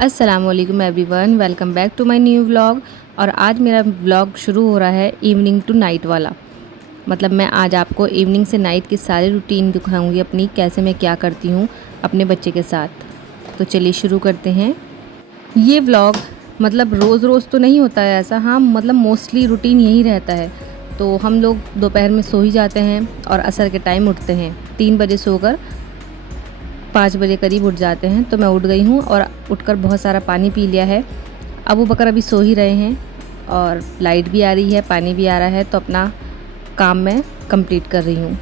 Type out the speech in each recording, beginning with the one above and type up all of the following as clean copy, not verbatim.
अस्सलामुअलैकुम everyone, welcome back to my new vlog. और आज मेरा व्लॉग शुरू हो रहा है इवनिंग टू नाइट वाला। मतलब मैं आज आपको इवनिंग से नाइट की सारी रूटीन दिखाऊंगी अपनी, कैसे मैं क्या करती हूँ अपने बच्चे के साथ। तो चलिए शुरू करते हैं ये व्लॉग। मतलब रोज़ रोज़ तो नहीं होता है ऐसा, हाँ मतलब मोस्टली रूटीन यही रहता है। तो हम लोग दोपहर में सो ही जाते हैं और असर के टाइम उठते हैं। 3 बजे सोकर 5 बजे करीब उठ जाते हैं। तो मैं उठ गई हूँ और उठकर बहुत सारा पानी पी लिया है। अबू बकर अभी सो ही रहे हैं और लाइट भी आ रही है, पानी भी आ रहा है, तो अपना काम मैं कंप्लीट कर रही हूँ।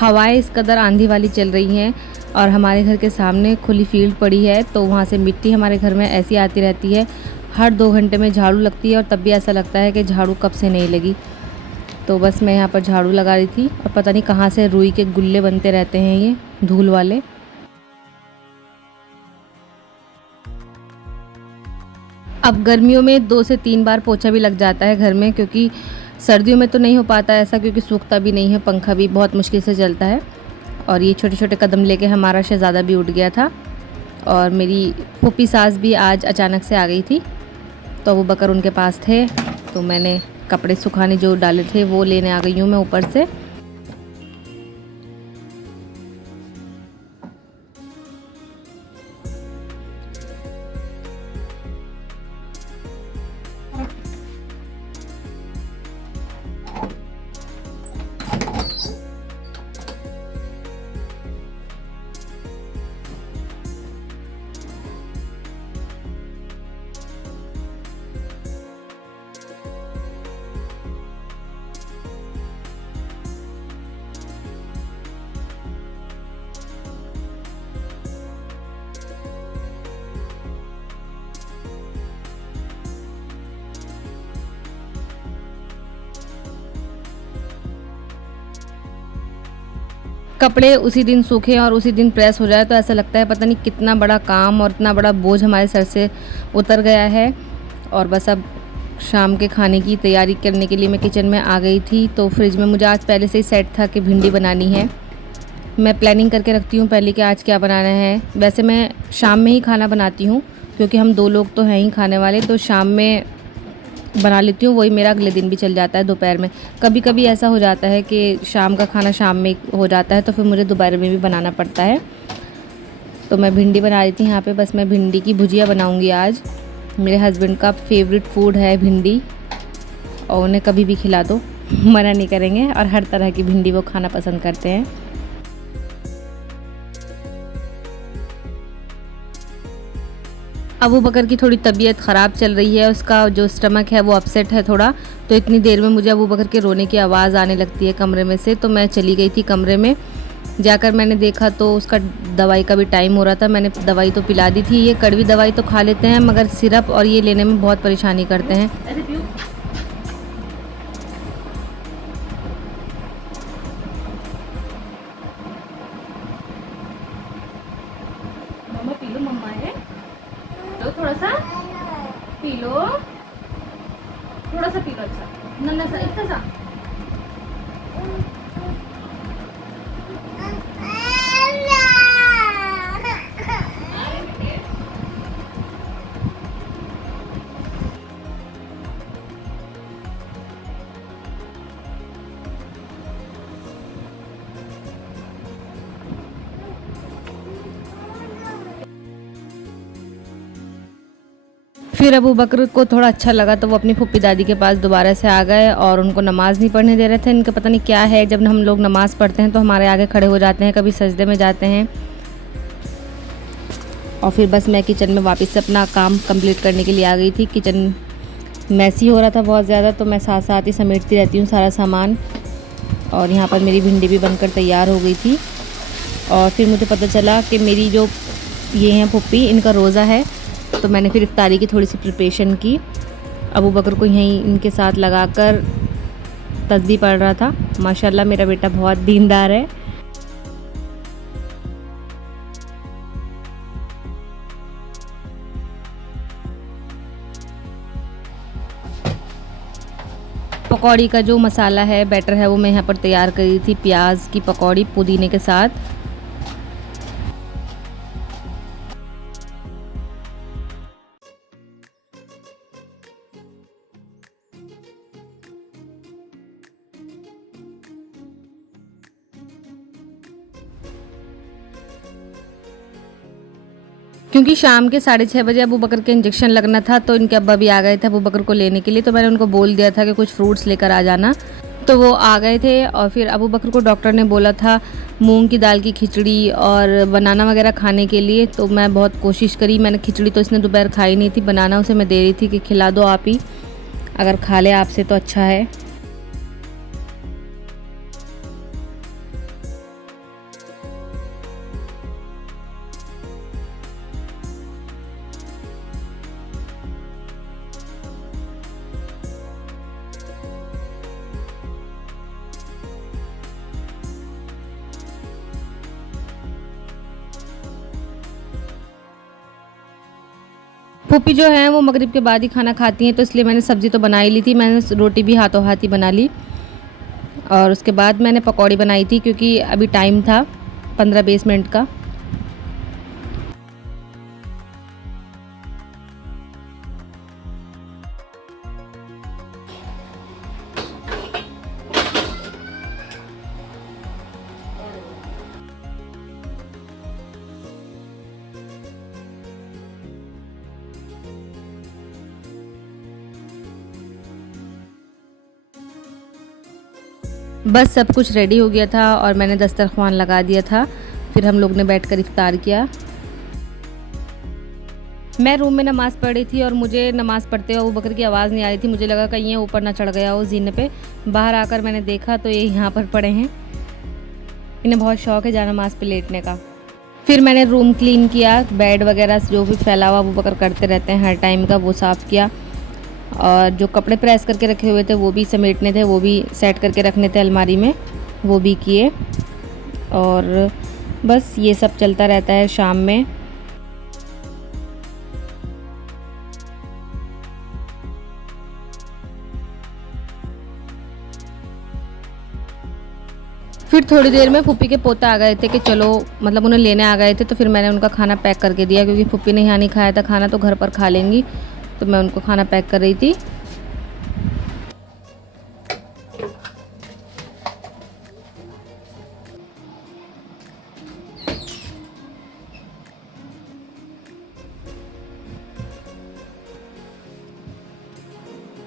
हवाएं इस कदर आंधी वाली चल रही हैं और हमारे घर के सामने खुली फील्ड पड़ी है, तो वहाँ से मिट्टी हमारे घर में ऐसी आती रहती है। हर 2 घंटे में झाड़ू लगती है और तब भी ऐसा लगता है कि झाड़ू कब से नहीं लगी। तो बस मैं यहाँ पर झाड़ू लगा रही थी और पता नहीं कहाँ से रुई के गुल्ले बनते रहते हैं ये धूल वाले। अब गर्मियों में 2 से 3 बार पोछा भी लग जाता है घर में, क्योंकि सर्दियों में तो नहीं हो पाता ऐसा, क्योंकि सूखता भी नहीं है, पंखा भी बहुत मुश्किल से चलता है। और ये छोटे छोटे कदम लेके हमारा शहज़ादा भी उठ गया था। और मेरी फूफी सास भी आज अचानक से आ गई थी, तो वो बकर उनके पास थे। तो मैंने कपड़े सुखाने जो डाले थे वो लेने आ गई हूँ मैं ऊपर से। कपड़े उसी दिन सूखे और उसी दिन प्रेस हो जाए तो ऐसा लगता है पता नहीं कितना बड़ा काम और इतना बड़ा बोझ हमारे सर से उतर गया है। और बस अब शाम के खाने की तैयारी करने के लिए मैं किचन में आ गई थी। तो फ्रिज में मुझे आज पहले से ही सेट था कि भिंडी बनानी है। मैं प्लानिंग करके रखती हूँ पहले कि आज क्या बनाना है। वैसे मैं शाम में ही खाना बनाती हूँ, क्योंकि हम 2 लोग तो हैं ही खाने वाले, तो शाम में बना लेती हूँ, वही मेरा अगले दिन भी चल जाता है दोपहर में। कभी कभी ऐसा हो जाता है कि शाम का खाना शाम में हो जाता है, तो फिर मुझे दोपहर में भी बनाना पड़ता है। तो मैं भिंडी बना रही थी यहाँ पे। बस मैं भिंडी की भुजिया बनाऊँगी आज। मेरे हस्बैंड का फेवरेट फूड है भिंडी, और उन्हें कभी भी खिला दो मना नहीं करेंगे, और हर तरह की भिंडी वो खाना पसंद करते हैं। अबू बकर की थोड़ी तबीयत ख़राब चल रही है, उसका जो स्टमक है वो अपसेट है थोड़ा। तो इतनी देर में मुझे अबू बकर के रोने की आवाज़ आने लगती है कमरे में से। तो मैं चली गई थी कमरे में, जाकर मैंने देखा तो उसका दवाई का भी टाइम हो रहा था। मैंने दवाई तो पिला दी थी। ये कड़वी दवाई तो खा लेते हैं, मगर सिरप और ये लेने में बहुत परेशानी करते हैं। मम्मा पी लो, मम्मा है लो, थोड़ा सा पी लो, थोड़ा सा पी लो। अच्छा नन्ना सा, इतना सा। फिर अबू बकर को थोड़ा अच्छा लगा तो वो अपनी फूफी दादी के पास दोबारा से आ गए और उनको नमाज़ नहीं पढ़ने दे रहे थे। इनका पता नहीं क्या है, जब हम लोग नमाज़ पढ़ते हैं तो हमारे आगे खड़े हो जाते हैं, कभी सजदे में जाते हैं। और फिर बस मैं किचन में वापस से अपना काम कंप्लीट करने के लिए आ गई थी। किचन मैसी हो रहा था बहुत ज़्यादा, तो मैं साथ साथ ही समेटती रहती हूँ सारा सामान। और यहाँ पर मेरी भिंडी भी बनकर तैयार हो गई थी। और फिर मुझे पता चला कि मेरी जो ये हैं फूफी, इनका रोज़ा है, तो मैंने फिर इफ्तारी की थोड़ी सी प्रिपरेशन की। अबू बकर को यहीं इनके साथ लगाकर तस्बीह पढ़ रहा था। माशाल्लाह मेरा बेटा बहुत दीनदार है। पकौड़ी का जो मसाला है, बैटर है, वो मैं यहाँ पर तैयार करी थी, प्याज की पकौड़ी पुदीने के साथ। क्योंकि शाम के 6:30 बजे अबू बकर के इंजेक्शन लगना था, तो इनके अब्बा भी आ गए थे अबू बकर को लेने के लिए। तो मैंने उनको बोल दिया था कि कुछ फ्रूट्स लेकर आ जाना, तो वो आ गए थे। और फिर अबू बकर को डॉक्टर ने बोला था मूंग की दाल की खिचड़ी और बनाना वगैरह खाने के लिए। तो मैं बहुत कोशिश करी, मैंने खिचड़ी तो इसने दोपहर खाई नहीं थी, बनाना उसे मैं दे रही थी कि खिला दो आप ही, अगर खा ले आपसे तो अच्छा है। फूफी जो है वो मगरिब के बाद ही खाना खाती हैं, तो इसलिए मैंने सब्ज़ी तो बना ही ली थी, मैंने रोटी भी हाथों हाथ ही बना ली। और उसके बाद मैंने पकौड़ी बनाई थी, क्योंकि अभी टाइम था 15-20 मिनट का। बस सब कुछ रेडी हो गया था और मैंने दस्तरख्वान लगा दिया था। फिर हम लोग ने बैठकर इफ्तार किया। मैं रूम में नमाज़ पढ़ रही थी और मुझे नमाज़ पढ़ते हुए अबू बकर की आवाज़ नहीं आ रही थी। मुझे लगा कहीं ये ऊपर ना चढ़ गया हो जीने पे। बाहर आकर मैंने देखा तो ये यहाँ पर पड़े हैं। इन्हें बहुत शौक़ है जानमाज़ पे लेटने का। फिर मैंने रूम क्लीन किया, बेड वगैरह जो भी फैला हुआ अबू बकर करते रहते हैं हर टाइम का, वो साफ़ किया। और जो कपड़े प्रेस करके रखे हुए थे वो भी समेटने थे, वो भी सेट करके रखने थे अलमारी में, वो भी किए। और बस ये सब चलता रहता है शाम में। फिर थोड़ी देर में फूफी के पोता आ गए थे कि चलो, मतलब उन्हें लेने आ गए थे, तो फिर मैंने उनका खाना पैक करके दिया, क्योंकि फूफी ने यहाँ नहीं खाया था खाना, तो घर पर खा लेंगी, तो मैं उनको खाना पैक कर रही थी।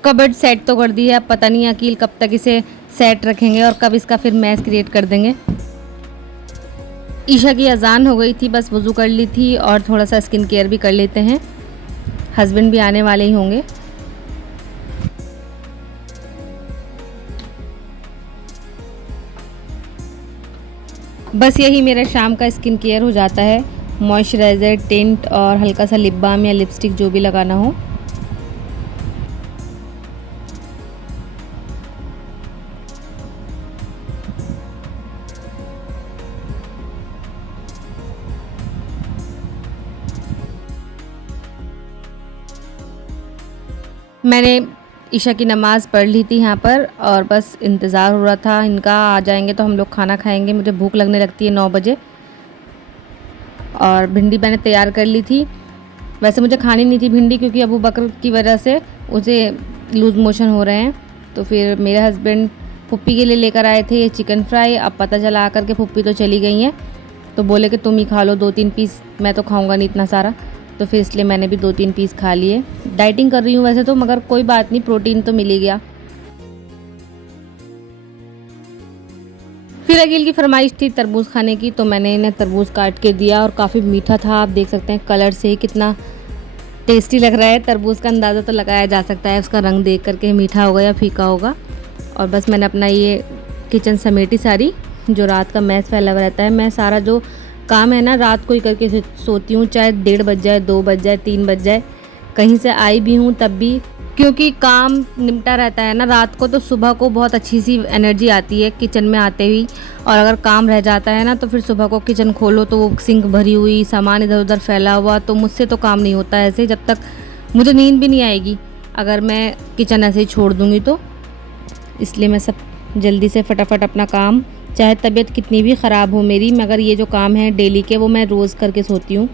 कबर्ड सेट तो कर दी है, अब पता नहीं अकील कब तक इसे सेट रखेंगे और कब इसका फिर मैस क्रिएट कर देंगे। ईशा की अजान हो गई थी, बस वज़ू कर ली थी और थोड़ा सा स्किन केयर भी कर लेते हैं। हस्बैंड भी आने वाले ही होंगे। बस यही मेरा शाम का स्किन केयर हो जाता है। मॉइस्चराइज़र, टिंट और हल्का सा लिप बाम या लिपस्टिक जो भी लगाना हो। मैंने ईशा की नमाज़ पढ़ ली थी यहाँ पर और बस इंतज़ार हो रहा था इनका, आ जाएंगे तो हम लोग खाना खाएंगे। मुझे भूख लगने लगती है 9 बजे। और भिंडी मैंने तैयार कर ली थी। वैसे मुझे खानी नहीं थी भिंडी, क्योंकि अबू बकर की वजह से उसे लूज़ मोशन हो रहे हैं। तो फिर मेरे हस्बैंड फुप्पी के लिए लेकर आए थे ये चिकन फ्राई। अब पता चला आकर के फुप्पी तो चली गई हैं, तो बोले कि तुम ही खा लो 2-3 पीस, मैं तो खाऊंगा नहीं इतना सारा। तो फिर इसलिए मैंने भी 2-3 पीस खा लिए। डाइटिंग कर रही हूँ वैसे तो, मगर कोई बात नहीं, प्रोटीन तो मिल ही गया। फिर अकील की फरमाइश थी तरबूज़ खाने की, तो मैंने इन्हें तरबूज़ काट के दिया और काफ़ी मीठा था। आप देख सकते हैं कलर से ही कितना टेस्टी लग रहा है। तरबूज़ का अंदाज़ा तो लगाया जा सकता है उसका रंग देख करके, मीठा होगा या फीका होगा। और बस मैंने अपना ये किचन समेटी सारी, जो रात का मैस फैला हुआ रहता है। मैं सारा जो काम है ना रात को ही करके सोती हूँ, चाहे 1:30 बज जाए, 2 बज जाए, 3 बज जाए, कहीं से आई भी हूँ तब भी, क्योंकि काम निपटा रहता है ना रात को, तो सुबह को बहुत अच्छी सी एनर्जी आती है किचन में आते ही। और अगर काम रह जाता है ना तो फिर सुबह को किचन खोलो तो वो सिंक भरी हुई, सामान इधर उधर फैला हुआ, तो मुझसे तो काम नहीं होता ऐसे। जब तक मुझे नींद भी नहीं आएगी अगर मैं किचन ऐसे ही छोड़ दूँगी तो। इसलिए मैं सब जल्दी से फटाफट अपना काम, चाहे तबीयत कितनी भी ख़राब हो मेरी, मगर ये जो काम है डेली के वो मैं रोज़ करके सोती हूँ।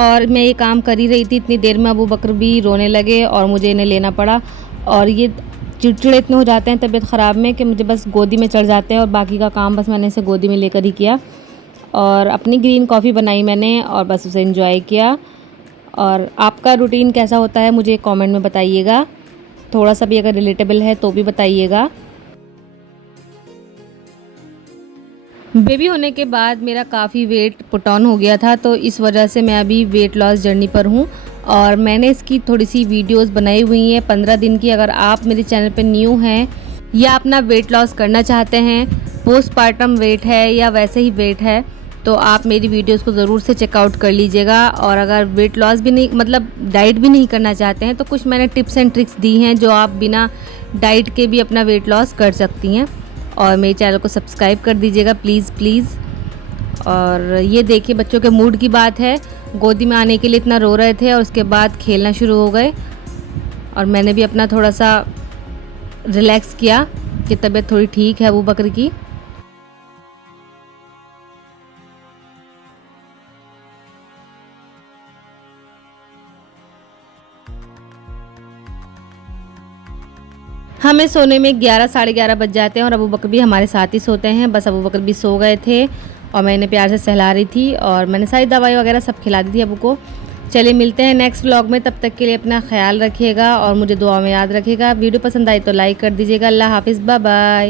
और मैं ये काम कर ही रही थी, इतनी देर में अबू बकर भी रोने लगे और मुझे इन्हें लेना पड़ा। और ये चिड़चिड़े इतने हो जाते हैं तबीयत ख़राब में कि मुझे बस गोदी में चढ़ जाते हैं, और बाकी का काम बस मैंने इसे गोदी में लेकर ही किया। और अपनी ग्रीन कॉफ़ी बनाई मैंने और बस उसे एंजॉय किया। और आपका रूटीन कैसा होता है मुझे कमेंट में बताइएगा, थोड़ा सा भी अगर रिलेटेबल है तो भी बताइएगा। बेबी होने के बाद मेरा काफ़ी वेट पुट ऑन हो गया था, तो इस वजह से मैं अभी वेट लॉस जर्नी पर हूँ और मैंने इसकी थोड़ी सी वीडियोस बनाई हुई हैं 15 दिन की। अगर आप मेरे चैनल पर न्यू हैं या अपना वेट लॉस करना चाहते हैं, पोस्टपार्टम वेट है या वैसे ही वेट है, तो आप मेरी वीडियोस को ज़रूर से चेकआउट कर लीजिएगा। और अगर वेट लॉस भी नहीं, मतलब डाइट भी नहीं करना चाहते हैं, तो कुछ मैंने टिप्स एंड ट्रिक्स दी हैं जो आप बिना डाइट के भी अपना वेट लॉस कर सकती हैं। और मेरे चैनल को सब्सक्राइब कर दीजिएगा प्लीज़ प्लीज़। और ये देखिए बच्चों के मूड की बात है, गोदी में आने के लिए इतना रो रहे थे और उसके बाद खेलना शुरू हो गए। और मैंने भी अपना थोड़ा सा रिलैक्स किया कि तबीयत थोड़ी ठीक है अबू बकर की। हमें सोने में 11 साढ़े 11 बज जाते हैं और अबू बकर भी हमारे साथ ही सोते हैं। बस अबू बकर भी सो गए थे और मैं इन्हें प्यार से सहला रही थी और मैंने सारी दवाई वगैरह सब खिला दी थी अबू को। चलिए मिलते हैं नेक्स्ट व्लॉग में, तब तक के लिए अपना ख्याल रखिएगा और मुझे दुआ में याद रखिएगा। वीडियो पसंद आई तो लाइक कर दीजिएगा। अल्लाह हाफिज़, बाय बाय।